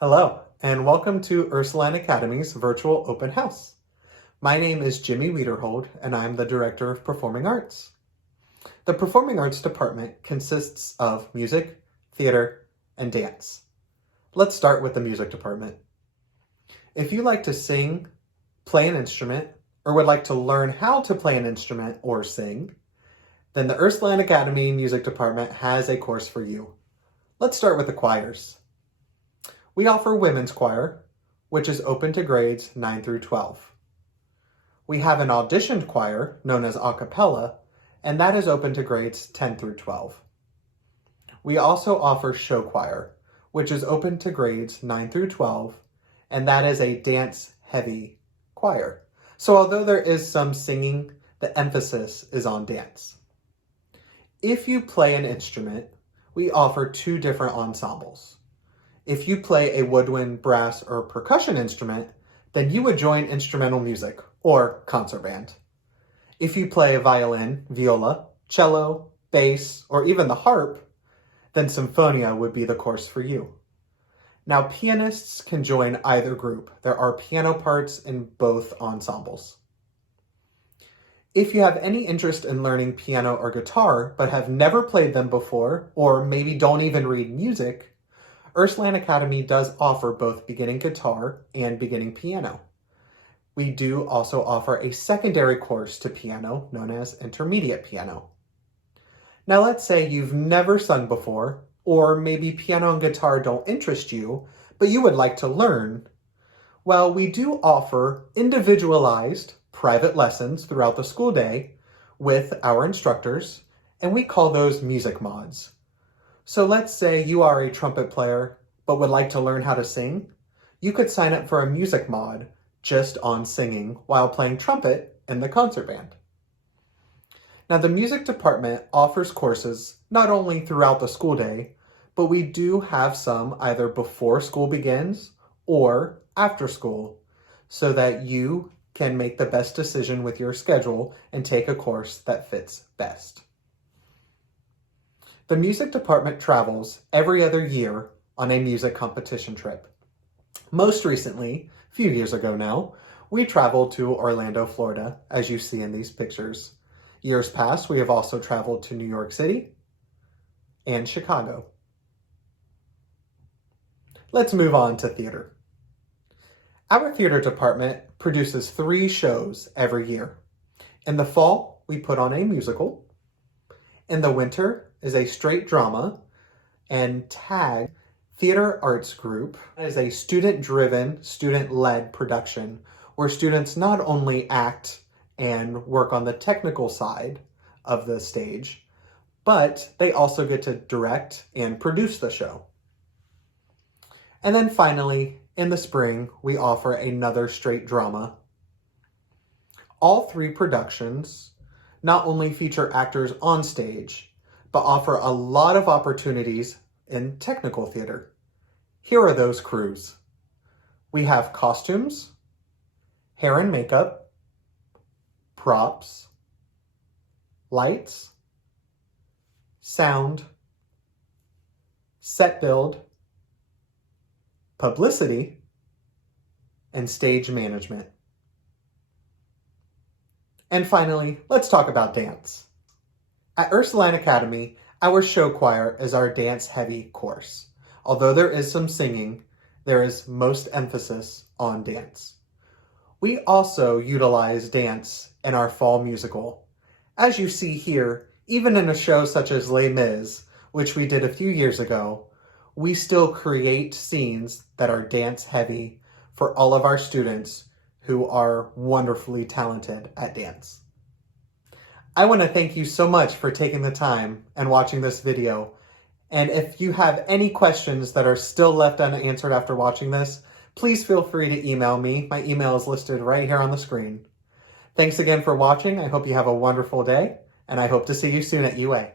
Hello, and welcome to Ursuline Academy's virtual open house. My name is Jimmy Wiederhold, and I'm the Director of Performing Arts. The Performing Arts Department consists of music, theater, and dance. Let's start with the music department. If you like to sing, play an instrument, or would like to learn how to play an instrument or sing, then the Ursuline Academy Music Department has a course for you. Let's start with the choirs. We offer women's choir, which is open to grades 9 through 12. We have an auditioned choir, known as a cappella, and that is open to grades 10 through 12. We also offer show choir, which is open to grades 9 through 12, and that is a dance-heavy choir. So although there is some singing, the emphasis is on dance. If you play an instrument, we offer two different ensembles. If you play a woodwind, brass, or percussion instrument, then you would join instrumental music, or concert band. If you play a violin, viola, cello, bass, or even the harp, then Symphonia would be the course for you. Now, pianists can join either group. There are piano parts in both ensembles. If you have any interest in learning piano or guitar, but have never played them before, or maybe don't even read music, Ursuline Academy does offer both beginning guitar and beginning piano. We do also offer a secondary course to piano known as intermediate piano. Now let's say you've never sung before, or maybe piano and guitar don't interest you, but you would like to learn. Well, we do offer individualized private lessons throughout the school day with our instructors, and we call those music mods. So let's say you are a trumpet player, but would like to learn how to sing. You could sign up for a music mod just on singing while playing trumpet in the concert band. Now, the music department offers courses not only throughout the school day, but we do have some either before school begins or after school, so that you can make the best decision with your schedule and take a course that fits best. The music department travels every other year on a music competition trip. Most recently, a few years ago now, we traveled to Orlando, Florida, as you see in these pictures. Years past, we have also traveled to New York City and Chicago. Let's move on to theater. Our theater department produces 3 shows every year. In the fall, we put on a musical. In the winter is a straight drama, and TAG, Theater Arts Group, is a student-driven, student-led production where students not only act and work on the technical side of the stage, but they also get to direct and produce the show. And then finally, in the spring, we offer another straight drama. All 3 productions not only feature actors on stage, but offer a lot of opportunities in technical theater. Here are those crews. We have costumes, hair and makeup, props, lights, sound, set build, publicity, and stage management. And finally, let's talk about dance. At Ursuline Academy, our show choir is our dance-heavy course. Although there is some singing, there is most emphasis on dance. We also utilize dance in our fall musical. As you see here, even in a show such as Les Mis, which we did a few years ago, we still create scenes that are dance-heavy for all of our students who are wonderfully talented at dance. I want to thank you so much for taking the time and watching this video. And if you have any questions that are still left unanswered after watching this, please feel free to email me. My email is listed right here on the screen. Thanks again for watching. I hope you have a wonderful day, and I hope to see you soon at UA.